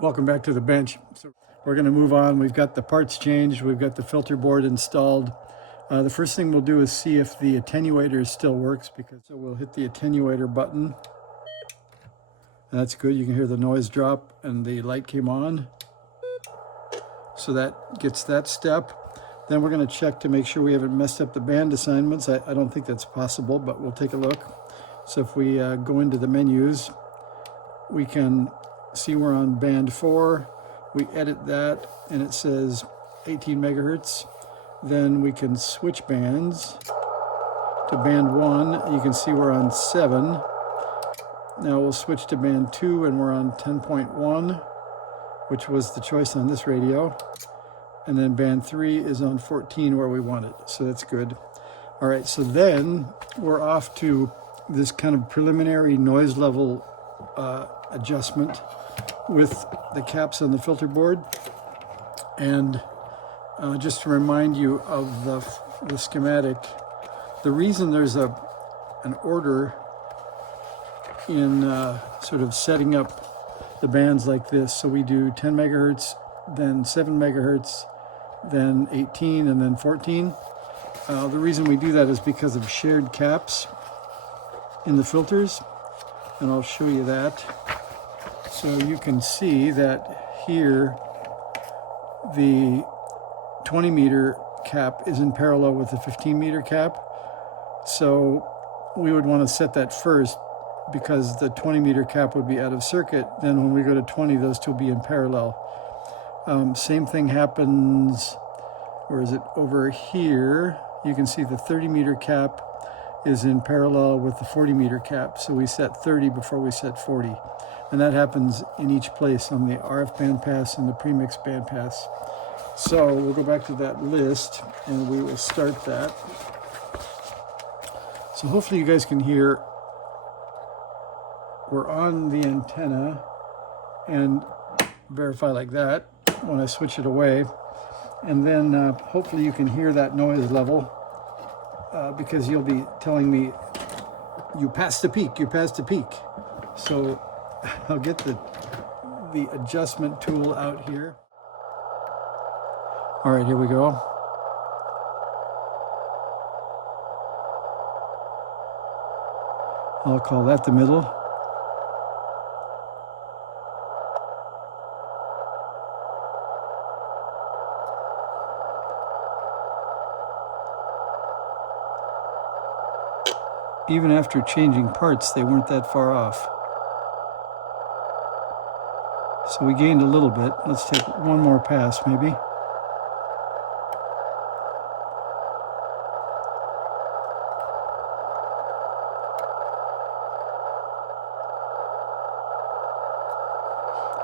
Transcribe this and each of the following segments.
Welcome back to the bench. So we're going to move on. We've got the parts changed. We've got the filter board installed. The first thing we'll do is see if the attenuator still works, so we'll hit the attenuator button. And that's good. You can hear the noise drop and the light came on. So that gets that step. Then we're going to check to make sure we haven't messed up the band assignments. I don't think that's possible, but we'll take a look. So if we go into the menus, we can see we're on band 4. We edit that and it says 18 megahertz. Then we can switch bands to band 1. You can see we're on 7. Now we'll switch to band 2 and we're on 10.1, which was the choice on this radio. And then band 3 is on 14 where we want it. So that's good. All right, so then we're off to this kind of preliminary noise level adjustment with the caps on the filter board. And just to remind you of the schematic, the reason there's an order in sort of setting up the bands like this, so we do 10 megahertz, then 7 megahertz, then 18, and then 14. The reason we do that is because of shared caps in the filters, and I'll show you that. So you can see that here the 20 meter cap is in parallel with the 15 meter cap. So we would want to set that first because the 20 meter cap would be out of circuit. Then when we go to 20, those two will be in parallel. Same thing happens, or is it over here? You can see the 30 meter cap is in parallel with the 40 meter cap. So we set 30 before we set 40. And that happens in each place on the RF bandpass and the premix bandpass. So we'll go back to that list and we will start that. So hopefully you guys can hear. We're on the antenna and verify like that when I switch it away. And then hopefully you can hear that noise level because you'll be telling me, you passed the peak, you passed the peak. So I'll get the adjustment tool out here. All right, here we go. I'll call that the middle. Even after changing parts, they weren't that far off. So we gained a little bit. Let's take one more pass, maybe.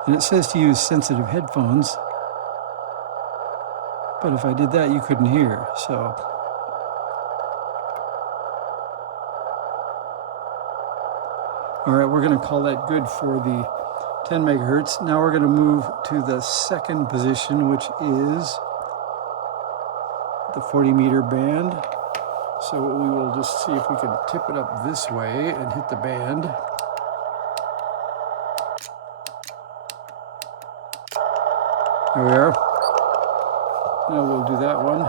And it says to use sensitive headphones. But if I did that, you couldn't hear, so. All right, we're going to call that good for the 10 megahertz. Now we're going to move to the second position, which is the 40 meter band. So we will just see if we can tip it up this way and hit the band. There we are. Now we'll do that one.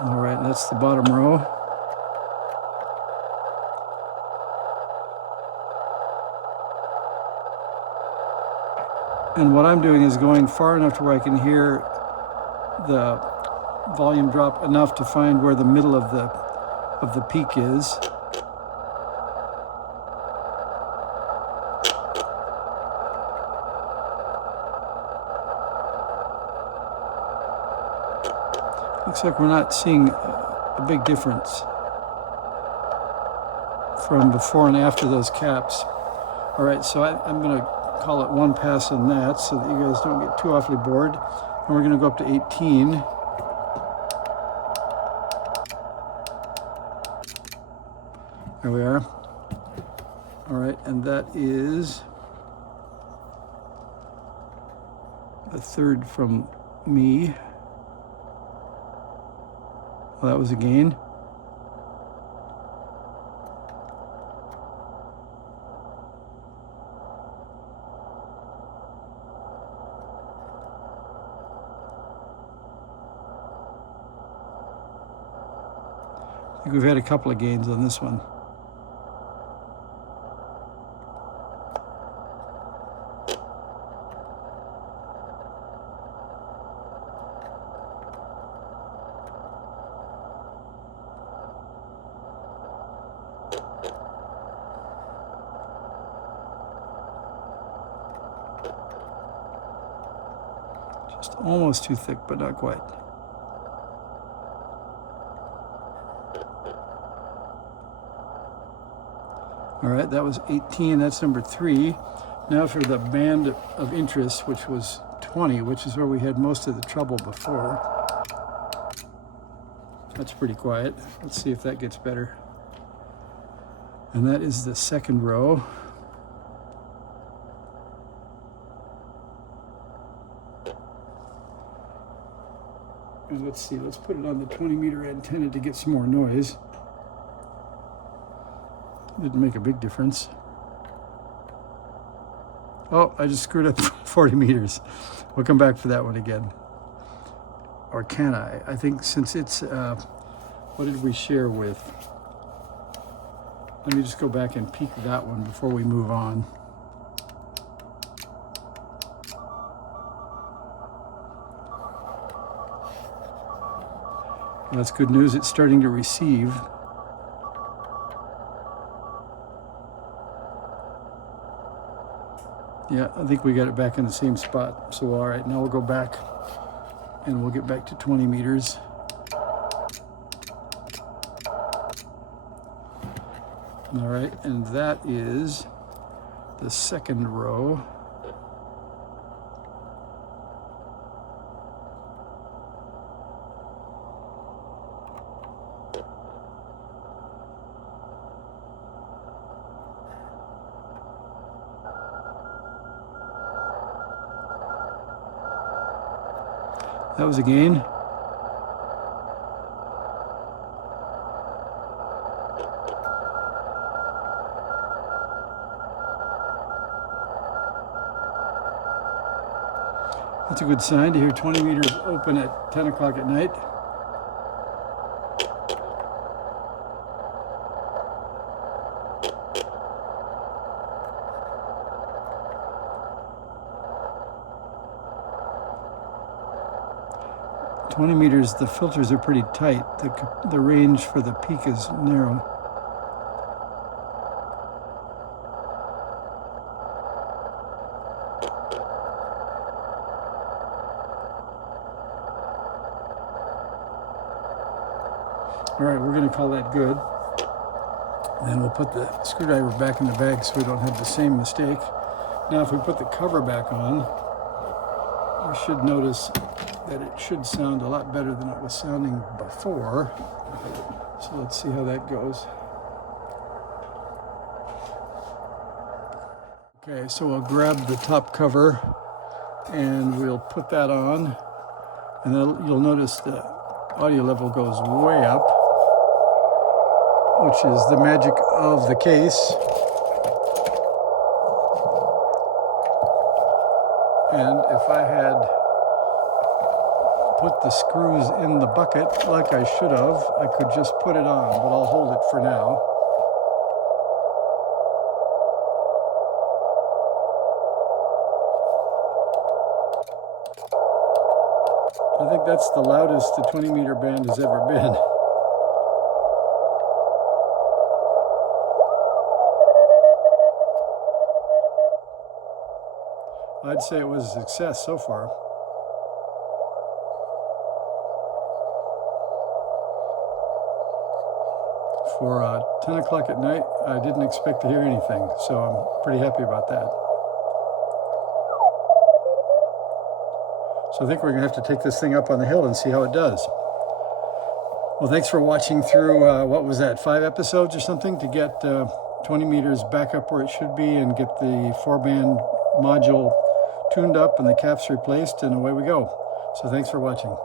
All right, that's the bottom row. And what I'm doing is going far enough to where I can hear the volume drop enough to find where the middle of the peak is. Looks like we're not seeing a big difference from before and after those caps. All right, so I'm going to call it one pass on that so that you guys don't get too awfully bored. And we're going to go up to 18. There we are. All right, and that is a third from me. Well, that was a gain. think we've had a couple of gains on this one. Just almost too thick, but not quite. All right, that was 18, that's number 3. Now for the band of interest, which was 20, which is where we had most of the trouble before. That's pretty quiet. Let's see if that gets better. And that is the second row. And let's see, let's put it on the 20-meter antenna to get some more noise. Didn't make a big difference. Oh, I just screwed up 40 meters. We'll come back for that one again. Or can I? I think since it's, what did we share with? Let me just go back and peek that one before we move on. Well, that's good news. It's starting to receive. Yeah, I think we got it back in the same spot. So, all right, now we'll go back and we'll get back to 20 meters. All right, and that is the second row. That was a gain. That's a good sign to hear 20 meters open at 10 o'clock at night. "20 meters, the filters are pretty tight. The range for the peak is narrow. All right, we're going to call that good. Then we'll put the screwdriver back in the bag so we don't have the same mistake. Now, if we put the cover back on, we should notice that it should sound a lot better than it was sounding before. So let's see how that goes. Okay, so we'll grab the top cover and we'll put that on. And then you'll notice the audio level goes way up, which is the magic of the case. And if I had put the screws in the bucket like I should have, I could just put it on, but I'll hold it for now. I think that's the loudest the 20-meter band has ever been. I'd say it was a success so far. For 10 o'clock at night, I didn't expect to hear anything, so I'm pretty happy about that. So I think we're going to have to take this thing up on the hill and see how it does. Well, thanks for watching through, what was that, 5 episodes or something to get 20 meters back up where it should be and get the 4-band module tuned up and the caps replaced, and away we go. So thanks for watching.